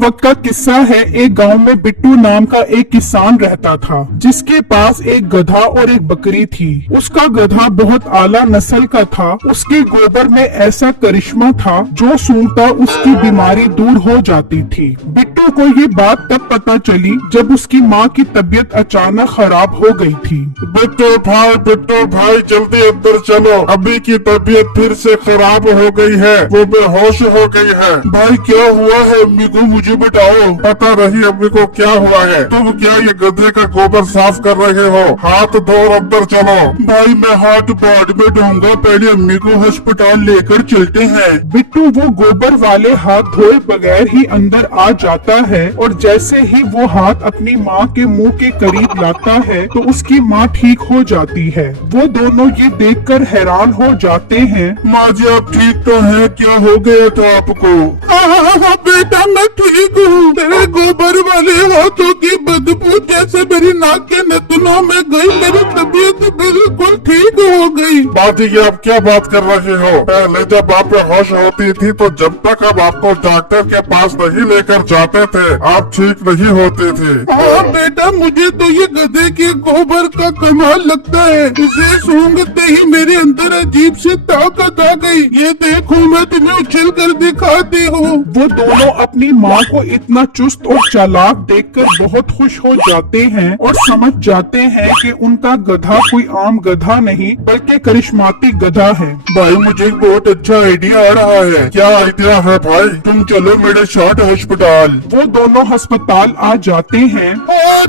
वक्त का किस्सा है। एक गांव में बिट्टू नाम का एक किसान रहता था, जिसके पास एक गधा और एक बकरी थी। उसका गधा बहुत आला नस्ल का था। उसके गोबर में ऐसा करिश्मा था जो सूंघता उसकी बीमारी दूर हो जाती थी। बिट्टू को ये बात तब पता चली जब उसकी माँ की तबीयत अचानक खराब हो गई थी। बिट्टू भाई जल्दी अंदर चलो, अभी की तबीयत फिर से खराब हो गई है, वो बेहोश हो गई है। भाई क्या हुआ है अम्मी को, मुझे बताओ। पता नहीं अम्मी को क्या हुआ है। तुम क्या ये गधे का गोबर साफ कर रहे हो? हाथ धो अंदर चलो। भाई मैं हाथ बाद में धोऊंगा, पहले अम्मी को अस्पताल लेकर चलते हैं। बिट्टू वो गोबर वाले हाथ धोए बगैर ही अंदर आ जाता है और जैसे ही वो हाथ अपनी माँ के मुंह के करीब लाता है तो उसकी माँ ठीक हो जाती है। वो दोनों ये देखकर हैरान हो जाते हैं। माँ जी आप ठीक तो हैं? क्या हो गया था आपको? हाँ, बेटा मैं ठीक हूँ। तेरे गोबर वाले हाथों की बदबू जैसे मेरी नाक के नथुनों में गई, मेरी तबीयत बिल्कुल ठीक हो गई। बाजी ये आप क्या बात कर रहे हो? पहले जब आप बेहोश होती थी तो जब तक अब आपको डॉक्टर के पास नहीं लेकर जाते थे आप ठीक नहीं होते थे। हाँ बेटा, मुझे तो ये गधे के गोबर का कमाल लगता है। इसे सूंघते ही मेरे अंदर अजीब सी ताकत आ गई। ये देखो मैं तुम्हें उछल कर दिखाती हूँ। वो दोनों अपनी माँ को इतना चुस्त और चालाक देखकर बहुत खुश हो जाते हैं और समझ जाते हैं कि उनका गधा कोई आम गधा नहीं बल्कि करिश्मातिक गधा है। भाई मुझे बहुत अच्छा आइडिया आ रहा है। क्या आइडिया है भाई? तुम चलो मेरे साथ अस्पताल। वो दोनों अस्पताल आ जाते हैं।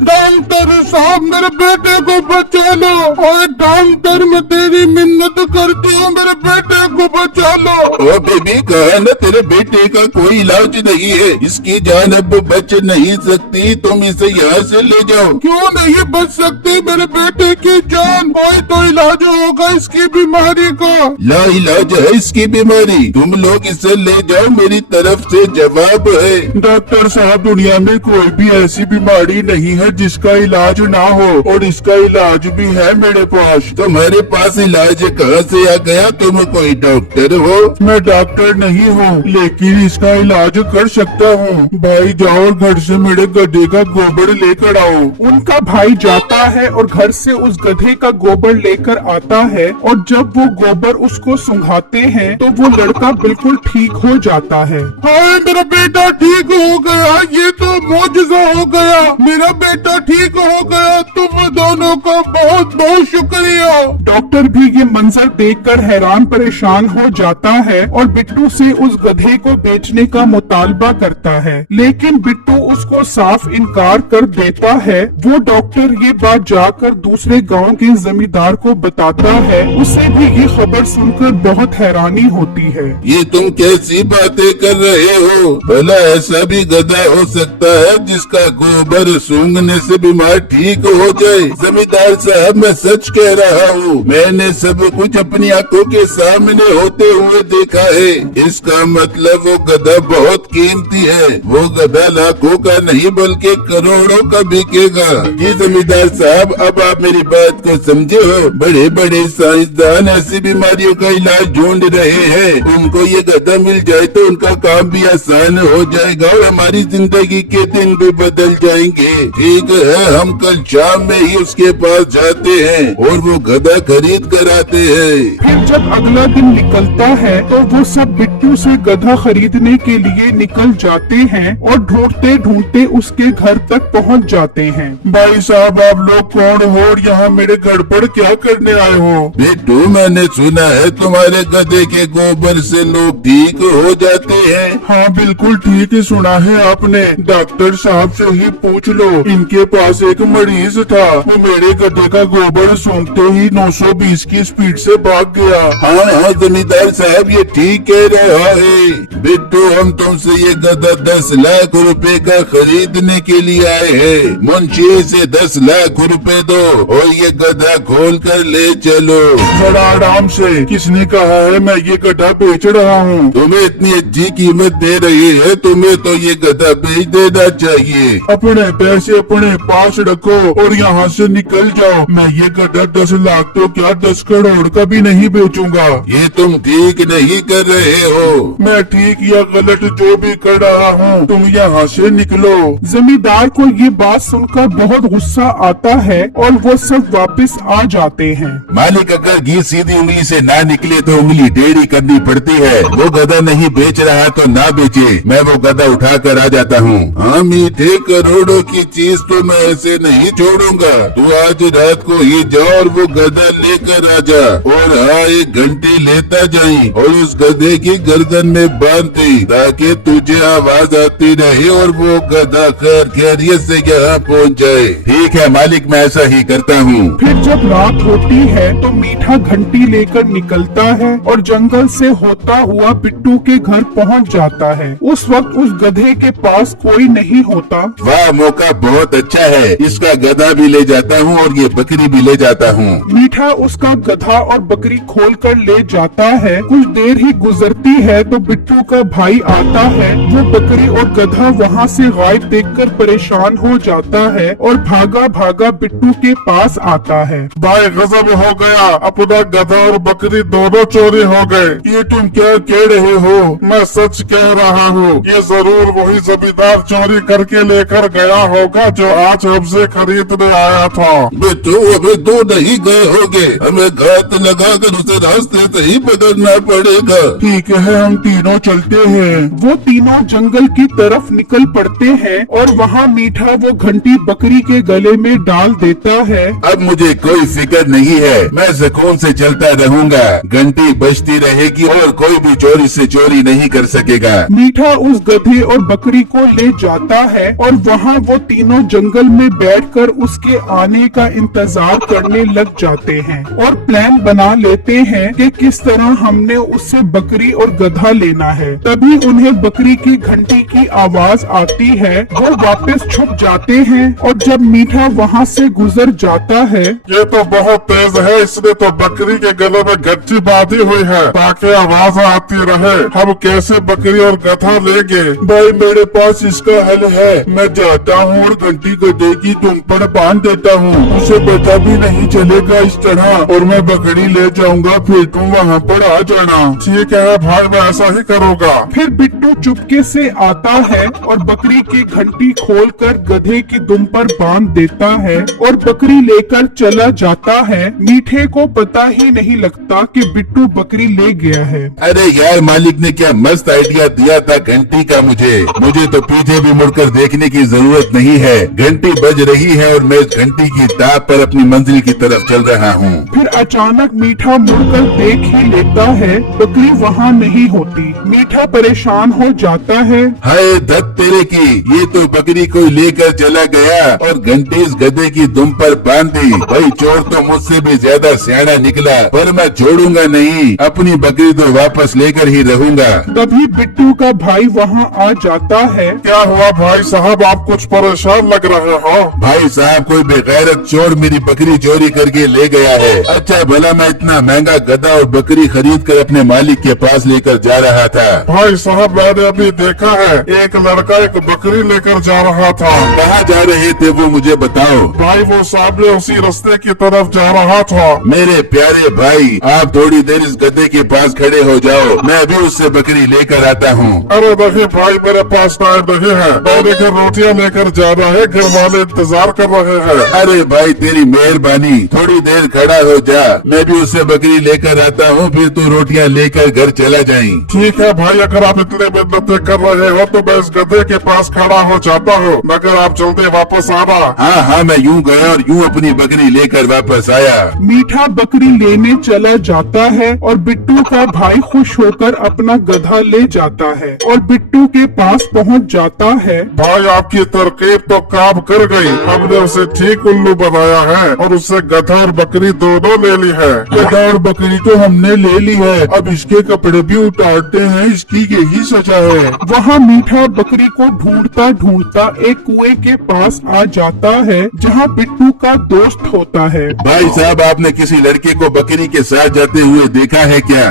डॉक्टर साहब मेरे बेटे को बचा लो। ओए डॉक्टर मैं तेरी मिन्नत करती हूँ, मेरे बेटे को बचा लो। ओ बेबी कहा ना तेरे बेटे का कोई इलाज नहीं है, इसकी जान अब बच नहीं सकती, तुम इसे यहाँ से ले जाओ। क्यों नहीं बच सकती मेरे बेटे की जान? कोई तो इलाज होगा इसकी बीमारी का। ला इलाज है इसकी बीमारी, तुम लोग इसे ले जाओ, मेरी तरफ से जवाब है। डॉक्टर साहब दुनिया में कोई भी ऐसी बीमारी नहीं है जिसका इलाज ना हो, और इसका इलाज भी है मेरे पास। तुम्हारे पास इलाज कहाँ से आ गया? तुम कोई डॉक्टर हो? मैं डॉक्टर नहीं हूँ लेकिन इसका इलाज कर सकता हूँ। भाई जाओ घर से मेरे गधे का गोबर लेकर आओ। उनका भाई जाता है और घर से उस गधे का गोबर लेकर आता है और जब वो गोबर उसको सुंघाते हैं तो वो लड़का बिल्कुल ठीक हो जाता है। हाय मेरा बेटा ठीक हो गया, ये तो मौजज़ा हो गया। मेरा बेटा ठीक हो गया, तुम दोनों का बहुत बहुत शुक्रिया। डॉक्टर भी ये मंजर देखकर हैरान परेशान हो जाता है और बिट्टू से उस गधे को बेचने का मुतालबा करता है, लेकिन बिट्टू उसको साफ इनकार कर देता है। वो डॉक्टर ये बात जाकर दूसरे गांव के जमींदार को बताता है। उसे भी ये खबर सुनकर बहुत हैरानी होती है। ये तुम कैसी बातें कर रहे हो? भला ऐसा भी गधा हो सकता है जिसका गोबर सूंघने से बीमार ठीक हो जाए? जमींदार साहब मैं सच कह रहा हूँ, मैंने सब कुछ अपनी आंखों के सामने होते हुए देखा है। इसका मतलब वो गधा बहुत कीमती है, वो गधा लाखों का नहीं बल्कि करोड़ों का बिकेगा। जी जमींदार साहब अब आप मेरी बात को समझे हो? बड़े बड़े साइंसदान ऐसी बीमारियों का इलाज ढूंढ रहे हैं, उनको ये गधा मिल जाए तो उनका काम भी आसान हो जाएगा और हमारी जिंदगी के दिन भी बदल जाएंगे। ठीक है, हम कल शाम में ही उसके पास जाते हैं और वो गधा खरीद कर आते हैं। फिर जब अगला दिन निकलता है तो वो सब बिट्टू से गधा खरीदने के लिए निकल जाते हैं और ढूंढते ढूंढते उसके घर तक पहुंच जाते हैं। भाई साहब आप लोग कौन हो और यहाँ मेरे घर पर क्या करने आए हो? बिट्टू मैंने सुना है तुम्हारे गधे के गोबर से लोग ठीक हो जाते हैं। हाँ बिल्कुल ठीक ही सुना है आपने। डॉक्टर साहब से ही पूछ लो, इनके पास एक मरीज था, वो मेरे गधे का गोबर सूंघते ही 920 की स्पीड से भाग गया। हाँ जमींदार साहब ये ठीक कह रहा है। बिट्टू हम तुमसे ये गधा 10 लाख रुपए का खरीदने के लिए आए हैं। मुंशी से 10 लाख रुपए दो और ये गधा खोल कर ले चलो। बड़ा आराम से, किसने कहा है मैं ये गधा बेच रहा हूँ? तुम्हें इतनी अच्छी कीमत दे रही है, तुम्हें तो ये गधा बेच देना चाहिए। अपने पैसे अपने पास रखो और यहाँ से निकल जाओ। मैं ये गधा 10 लाख तो क्या 10 करोड़ का भी नहीं बेचूंगा। ये तुम ठीक नहीं कर रहे हो। मैं ठीक या गलत जो भी कर रहा हूँ, तुम यहाँ से निकलो। जमींदार को ये बात सुनकर बहुत गुस्सा आता है और वो सब वापस आ जाते हैं। मालिक अगर घी सीधी उंगली से ना निकले तो उंगली टेढ़ी करनी पड़ती है। वो गधा नहीं बेच रहा तो ना बेचे, मैं वो गधा उठा कर आ जाता हूँ। हाँ, मीठे करोड़ों की चीज तो मैं ऐसे नहीं छोड़ूंगा। तू आज रात को ही जा और वो गधा लेकर आ जा, और हाँ, एक घंटी लेता जाई और उस गधे की गर्दन में बांधती, ताकि तुझे आवाज आती रहे और वो गधा खैरियत से यहाँ पहुँच जाए। ठीक है मालिक, मैं ऐसा ही करता हूँ। फिर जब रात होती है तो मीठा घंटी लेकर निकलता है और जंगल से होता हुआ बिट्टू के घर पहुंच जाता है। उस वक्त उस गधे के पास कोई नहीं होता। वाह, मौका बहुत अच्छा है। इसका गधा भी ले जाता हूँ और ये बकरी भी ले जाता हूँ। मीठा उसका गधा और बकरी खोल कर ले जाता है। कुछ देर ही गुजरती है तो बिट्टू का भाई आता है। वो बकरी और गधा वहाँ से गायब देखकर परेशान हो जाता है और भागा भागा बिट्टू के पास आता है। भाई गजब हो गया, अपना गधा और बकरी दोनों चोरी हो गए। ये तुम क्या कह रहे हो? मैं सच कह रहा हूँ, ये जरूर वही जमींदार चोरी करके लेकर गया होगा जो आज हमसे खरीदने आया था। बेटो, हमें तो नहीं गए होगे, हमें घात लगाकर उसे रास्ते से ही पकड़ना पड़ेगा। ठीक है, हम तीनों चलते हैं। वो तीनों जंगल की तरफ निकल पड़ते हैं और वहाँ मीठा वो घंटी बकरी के गले में डाल देता है। अब मुझे कोई फिक्र नहीं है, मैं सुकून से चलता रहूंगा। घंटी बजती रहेगी और कोई भी चोरी से चोरी नहीं कर सकेगा। मीठा उस गधे और बकरी को ले जाता है और वहाँ वो तीनों जंगल में बैठकर उसके आने का इंतजार करने लग जाते हैं और प्लान बना लेते हैं कि किस तरह हमने उससे बकरी और गधा लेना है। तभी उन्हें बकरी की घंटी की आवाज आती है। वो वापस छुप जाते हैं और जब मीठा वहाँ से गुजर जाता है। ये तो बहुत तेज है, इसने तो बकरी के गले में घंटी बांधी हुई है ताकि आवाज आती रहे। हम कैसे बकरी और गधा लेंगे? भाई मेरे पास इसका हल है, मैं जाता हूँ और घंटी गधे की तुम पर बांध देता हूँ। उसे पता भी नहीं चलेगा इस तरह, और मैं बकरी ले जाऊंगा, फिर तुम वहाँ पर आ जाना। ठीक है भाई, मैं ऐसा ही करूँगा। फिर बिट्टू चुपके से आता है और बकरी की घंटी खोलकर गधे की दुम पर बांध देता है और बकरी लेकर चला जाता है। मीठे को पता ही नहीं लगता कि बिट्टू बकरी ले गया है। अरे यार, मालिक ने क्या मस्त आइडिया दिया था घंटी का। मुझे तो पीछे भी मुड़कर देखने की जरूरत नहीं है। घंटी बज रही है और मैं घंटी की ताप पर अपनी मंजिल की तरफ चल रहा हूँ। फिर अचानक मीठा मुड़कर देख ही लेता है, बकरी वहाँ नहीं होती। मीठा परेशान हो जाता है। हाय धत तेरे की, ये तो बकरी को लेकर चला गया और घंटी इस गधे की दुम पर बांध दी। भाई चोर तो मुझसे भी ज्यादा सियाना निकला, पर मैं छोड़ूंगा नहीं। अपनी बकरी तो वापस लेकर ही रहूंगा। तभी बिट्टू का भाई वहाँ आ जाता है। क्या हुआ भाई साहब, आप कुछ परेशान लग रहे हो? भाई साहब, कोई बेगैरत चोर मेरी बकरी चोरी करके ले गया है। अच्छा भला मैं इतना महंगा गधा और बकरी खरीद कर अपने मालिक के पास लेकर जा रहा था। भाई साहब, मैंने अभी देखा है, एक लड़का एक बकरी लेकर जा रहा था। कहाँ जा रहे थे वो मुझे बताओ। भाई वो सामने उसी रास्ते की तरफ जा रहा था। मेरे प्यारे भाई, आप थोड़ी देर इस गधे के पास खड़े हो जाओ, मैं भी उससे बकरी लेकर आता हूँ। अरे देखिए भाई, मेरे पास टाइम नहीं है, मैंने घर रोटियां लेकर जाना है, घर वाले इंतजार कर रहे हैं। अरे भाई तेरी मेहरबानी, थोड़ी देर खड़ा हो जा, मैं भी उससे बकरी लेकर आता हूँ, फिर तू रोटियां लेकर घर चला जाई। ठीक है भाई, अगर आप इतने मिन्नतें कर रहे हो तो मैं इस गधे के पास खड़ा हो जाता हूँ, मगर आप जल्दी वापस आना। हाँ, मैं यूँ गया और यूँ अपनी बकरी लेकर वापस आया। मीठा बकरी लेने चला जाता है और बिट्टू का भाई खुश होकर अपना गधा ले जाता है और बिट्टू के पास पहुंच जाता है। भाई आपकी तरकीब तो काम कर गई, हमने उसे ठीक उल्लू बनाया है और उससे गधा और बकरी दोनों ले ली है। गधा और बकरी तो हमने ले ली है, अब इसके कपड़े भी उतारते हैं, इसकी यही सजा है। वहाँ मीठा बकरी को ढूंढता ढूंढता एक कुएं के पास आ जाता है जहाँ बिट्टू का दोस्त होता है। भाई साहब, आपने किसी लड़के को बकरी के साथ जाते हुए देखा है क्या?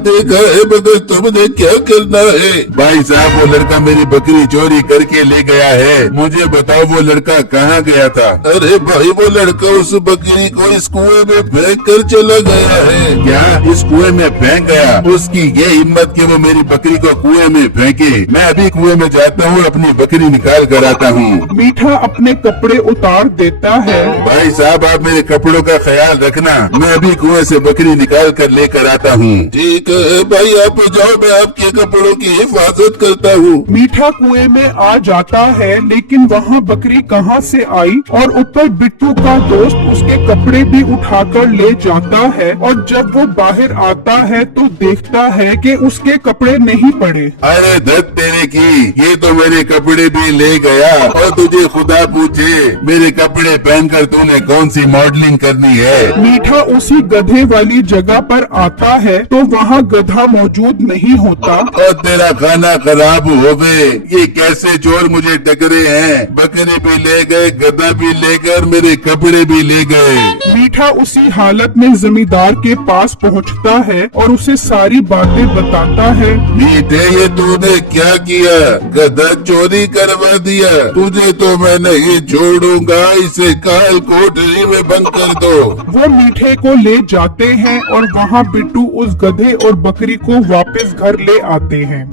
देखा है, मगर तुमने क्या करना है? भाई साहब, वो लड़का मेरी बकरी चोरी करके ले गया है, मुझे बताओ वो लड़का कहाँ गया था? अरे भाई वो लड़का उस बकरी को इस कुएं में फेंक कर चला गया है। क्या इस कुएं में फेंक गया? उसकी ये हिम्मत कि वो मेरी बकरी को कुएं में फेंके। मैं अभी कुएं में जाता हूँ, अपनी बकरी निकाल कर आता हूँ। मीठा अपने कपड़े उतार देता है। भाई साहब आप मेरे कपड़ों का ख्याल रखना, मैं अभी कुएं से बकरी निकाल कर लेकर आता हूँ। ठीक है भाई आप जाओ, मैं आपके कपड़ों की हिफाजत करता हूँ। मीठा कुएं में आ जाता है, लेकिन वहाँ बकरी कहाँ से आई और ऊपर बिट्टू का दोस्त उसके कपड़े भी उठाकर ले जाता है। और जब वो बाहर आता है तो देखता है कि उसके कपड़े नहीं पड़े। अरे धत तेरे की, ये तो मेरे कपड़े भी ले गया। और तुझे खुदा पूछे मेरे कपड़े पहनकर तूने कौन सी मॉडलिंग करनी है? मीठा उसी गधे वाली जगह पर आता है तो वहाँ गधा मौजूद नहीं होता। और तेरा खाना खराब हो गए, ये कैसे चोर मुझे टकरे हैं? बकरे भी ले गए, गधा भी ले गए और मेरे कपड़े भी ले गए। मीठा उसी हालत में जमींदार के पास पहुंचता है और उसे सारी बातें बताता है। मीठे ये तूने क्या किया? गधा चोरी करवा दिया। तुझे तो मैं नहीं छोड़ूंगा, इसे काल कोठरी में बंद कर दो। वो मीठे को ले जाते हैं और वहाँ बिट्टू उस गधे और बकरी को वापस घर ले आते हैं।